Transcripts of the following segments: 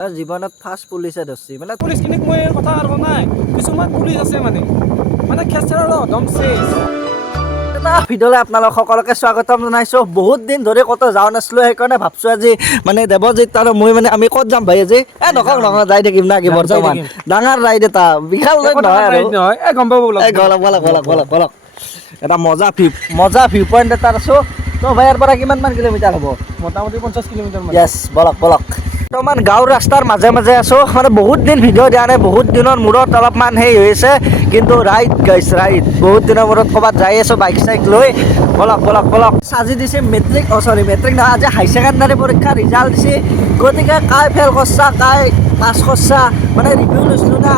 জীৱনত ফাৰ্ষ্ট পুলিচে ধৰছি মানে পুলিচখিনিক মই কথা আৰু নাই কিছুমান পুলিচ আছে মানে খেচাৰৰ অদম চেচ এটা ভিডিঅ'লৈ আপোনালোক সকলোকে স্বাগতম জনাইছোঁ। বহুত দিন ধৰি ক'তো যোৱা নাছিলোঁ, সেইকাৰণে ভাবছোঁ আজি মানে দেৱজিত আৰু মই মানে আমি ক'ত যাম ভাই আজি নকওঁ যাই থাকিম না কি বৰ্তমান ডাঙৰ ৰাইড এটা বিশাল ৰাইড নহয় আৰু গম পাব বলক এটা মজা ভিউ পইণ্ট এটাত আছোঁ। তো ভাই ইয়াৰ পৰা কিমানমান কিলোমিটাৰ হ'ব? মোটামুটি 50 কিলোমিটাৰ মান। য়েছ বলক বৰ্তমান গাঁৱৰ ৰাস্তাৰ মাজে মাজে আছোঁ। মানে বহুত দিন ভিডিঅ' দিয়া নাই, বহুত দিনৰ মূৰত অলপমান হেৰি হৈছে, কিন্তু ৰাইড বহুত দিনৰ মূৰত ক'ৰবাত যাই আছোঁ বাইক চাইক লৈ। বলক আজি দিছে মেট্ৰিক নহয়, আজি হাই ছেকেণ্ডাৰী পৰীক্ষাৰ ৰিজাল্ট দিছে। গতিকে কাই ফেল কৰছা কাই পাছ কৰছা মানে ৰিভিউ লৈছিলোঁ না,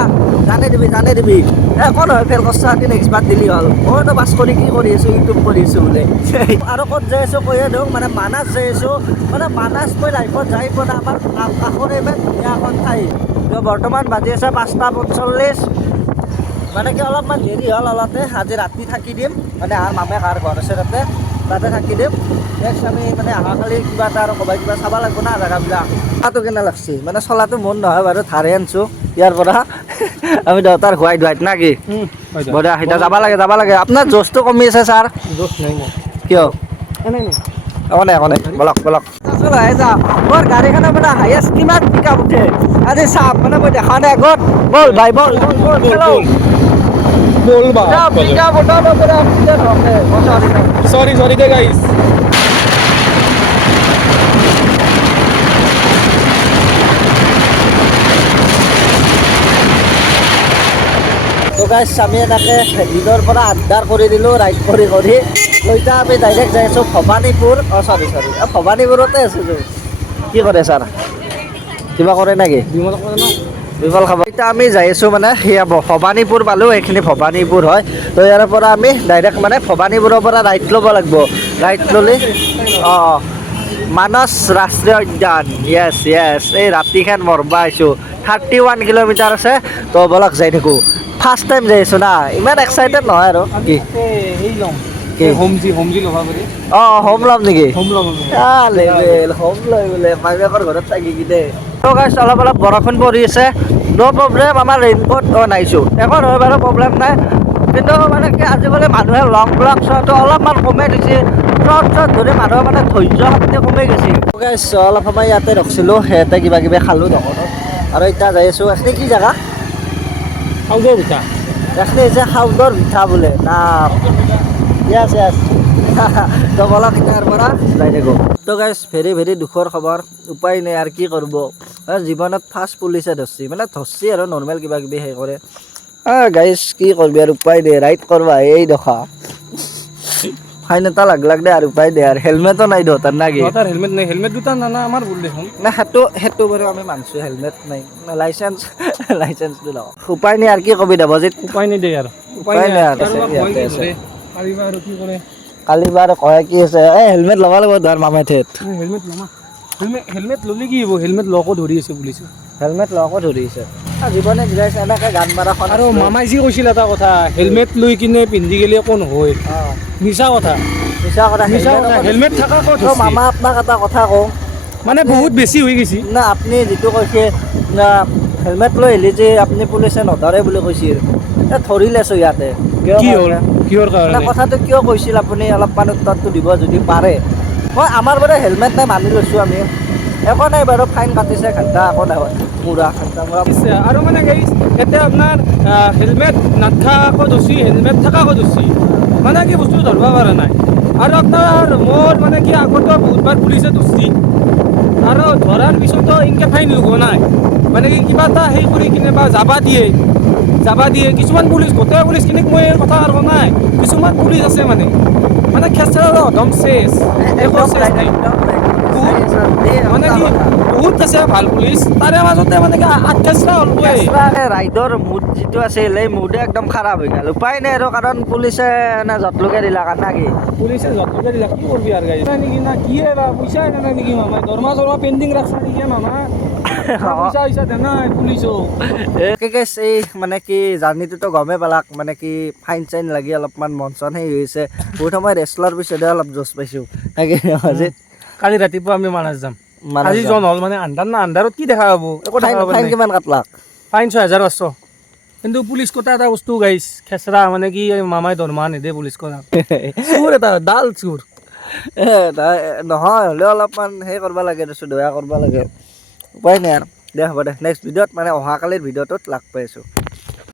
জানে দিবি একো নহয়, ফেল কৰছা নেক্সট বাৰ দিলি হ'ল। মইতো পাছ কৰি কি কৰি আছোঁ, ইউটিউব কৰি আছোঁ বোলে। আৰু ক'ত যাই আছোঁ কৈয়ে দিওঁ, মানে মানাছ যাই আছোঁ। মানে মানাছ মই লাইফত যাই পোৱা নাই, আমাৰ কাষৰে ইমান ধুনীয়া এখন ঠাই। তো বৰ্তমান বাজি আছে 5:45, মানে কি অলপমান দেৰি হ'ল অলপতে। আজি ৰাতি থাকি দিম, মানে আৰু মামে কাৰ ঘৰ আছে তাতে থাকি দিম। নেক্সট আমি মানে অহাকালি কিবা এটা আৰু ক'ৰবাত কিবা চাব লাগিব না জেগাবিলাক। চলাটো কেনে লাগছে, মানে চলাটো মন নহয় বাৰু, ধাৰে আনিছোঁ ইয়াৰ পৰা আমি দেউতাৰ ঘুৱাইত না কি বঢ়িয়া। এতিয়া যাব লাগে। আপোনাৰ জ'চটো কমি আছে ছাৰ, জোচ নাই মোৰ কিয়? নাই একো নাই বলক মোৰ গাড়ীখনৰ মানে হাইয়েষ্ট কিমান পিক আপ উঠে আজি চাম, মানে মই দেখা নাই আগত। বল ভাই বল পিক আপ উঠাব সরি দে গাইস তো গাইছ আমি এনেকৈ দিনৰ পৰা আড্ডাৰ কৰি দিলোঁ, ৰাইড কৰি এতিয়া আমি ডাইৰেক্ট যাই আছোঁ ভবানীপুৰ। ভবানীপুৰতে আছোঁ। কি কৰে ছাৰ, কিবা কৰে নেকি? বিমল খাব। এতিয়া আমি যাই আছোঁ মানে সেয়া ভবানীপুৰ পালোঁ, এইখিনি ভবানীপুৰ হয়। তো ইয়াৰ পৰা আমি ডাইৰেক্ট মানে ভবানীপুৰৰ পৰা ৰাইড ল'ব লাগিব। ৰাইড ল'লে মানস ৰাষ্ট্ৰীয় উদ্যান। য়েছ এই ৰাতিখন মৰবা আহিছোঁ। 31 কিলোমিটাৰ আছে। তো বলক যাই থাকোঁ। ফাৰ্ষ্ট টাইম যাই আছোঁ না, ইমান এক্সাইটেড নহয় আৰু কি হোমজি ল'বা পাৰি। হোম ল'ম নেকি? হোম ল'ম হোম লৈ বোলে মাইকৰ ঘৰত থাকি কিনে। তো গাইছ অলপ বৰষুণ পৰি আছে, ন' প্ৰব্লেম। আমাৰ ৰেইনকোট নাইছোঁ, একো নহয় বাৰু, প্ৰব্লেম নাই। কিন্তু মানে কি আজিকালি মানুহে লং ব্লগ চোৱাটো অলপমান কমাই দিছে। চৰ্ট ধৰি মানুহৰ মানে ধৈৰ্য শক্তি কমাই গৈছে। গাইছ অলপ সময় ইয়াতে ৰখিছিলোঁ, সিহঁতে কিবা কিবি খালোঁ দোকানত, আৰু এতিয়া যাই আছোঁ। এইখিনি কি জেগা? খাওঁদৰ পিঠা। এইখিনি হৈছে খাউদৰ পিঠা বোলে নাম। য়েছ তো বলক ইয়াৰ পৰা যাই থাকোঁ। তো গাইছ ভেৰি দুখৰ খবৰ, উপায় নাই আৰু কি কৰিব। জীৱনত ফাৰ্ষ্ট পুলিচে ধৰছি, মানে ধৰছি আৰু নৰ্মেল কিবা কিবি সেই কৰে। গাইছ কি কৰবি আৰু উপায় দে, ৰাইড কৰবা এই দখা ফাইন এটা লাগ দে আৰু উপায় দে। আৰু হেলমেটো নাই দেউতাৰ না কি? হেলমেট নাই, হেলমেট দুটা নানা আমাৰ ভুল দেখোন। না সেইটো বাৰু আমি মানছোঁ, হেলমেট নাই, লাইচেন্সটো লওঁ। উপায় নাই আৰু কি কবি দেৱজিত, উপায় নাই দে আৰু উপায় নাই আৰু কালিবা আৰু কি কৰে। কালি বাৰ কয় কি আছে, হেলমেট ল'ব লাগিব ধৰ মামে ঠেত। হেলমেট ল'লে কি হ'ব, হেলমেট ল'কো ধৰি আছে পুলিচে। হেলমেট ল'কো ধৰিছে। জীৱনে গাইছ এনেকৈ গান মাৰা আৰু মামাই যি কৈছিল এটা কথা, হেলমেট লৈ কিনে পিন্ধি গেলে একো নহয়। মিছা কথা। হেলমেট থকা ক'ত মামা আপোনাক এটা কথা কওঁ, মানে বহুত বেছি হৈ গৈছে না। আপুনি যিটো কৈছে হেলমেট লৈ আহিলে যে আপুনি পুলিচে নধৰে বুলি কৈছিল, ধৰিলেছোঁ ইয়াতে কিহৰ কাৰণে কথাটো কিয় কৈছিল আপুনি অলপমান উত্তৰটো দিব যদি পাৰে। মই আমাৰ বাৰু হেলমেট নাই মানি লৈছোঁ আমি, একো নাই বাৰু, ফাইন কাটিছে ঘণ্টা একো নহয় মূৰা আৰু মানে এতিয়া আপোনাৰ হেলমেট নাথাকাকো ধৰছি, হেলমেট থাকাকো ধৰছি, মানে কি বস্তুটো ধৰিব পৰা নাই। আৰু আপোনাৰ মোৰ মানে কি আগতো বহুতবাৰ পুলিচে ধৰছি, আৰু ধৰাৰ পিছতো ইনকে ফাইন লগোৱা নাই। মানে কি কিবা এটা সেই কৰি কিনে বা যাবা দিয়ে কিছুমান পুলিচ, গোটেই পুলিচখিনিক মই কথা আৰু নাই। কিছুমান পুলিচ আছে মানে খেচাৰৰ অদম চেচ, মানে কি বহুত আছে ভাল পুলিচ, তাৰে মাজতে মানে কি আঠকেচৰা হ'লগৈ। ৰাইডৰ মুড যিটো আছিল, এই মুডে একদম খাৰাপ হৈ গ'ল। উপায় নাই আৰু, কাৰণ পুলিচে জঁটলুকে দিলা কাৰণে কি পুলিচে জঁটলুকে দিলা, কি কৰবি আৰু গাড়ী নেকি না কি বা পইচা নাই নেকি মামাই, দৰমহা চৰমহা পেণ্ডিং ৰাখছা নেকি মামা? পইচা দে নাই পুলিচক। এই মানে কি জাৰ্ণিটোতো গমেই পালাক, মানে কি ফাইন চাইন লাগি অলপমান মন চন সেই হৈছে। বহুত সময় ৰেষ্ট লোৱাৰ পিছতহে অলপ জোচ পাইছোঁ। কালি ৰাতিপুৱা আমি মানাছ যাম। মানে আজি জন হ'ল মানে আন্ধাৰ না আন্ধাৰত কি দেখা পাব একো দেখা পাব ফাইন নাই কিমান কাটলাক? ফাইন 6,500 কিন্তু পুলিচ কটা এটা বস্তু গাইছ খেচৰা মানে কি এই মামাই দৰমহা নিদে পুলিচ কটা চুৰ এটা ডাল চুৰ নহয় হ'লেও অলপমান সেই কৰিব লাগে দেচোন দয়া কৰিব লাগে উপায় নাই আৰু দে হ'ব দে নেক্সট ভিডিঅ'ত মানে অহাকালিৰ ভিডিঅ'টোত লগ পাই আছোঁ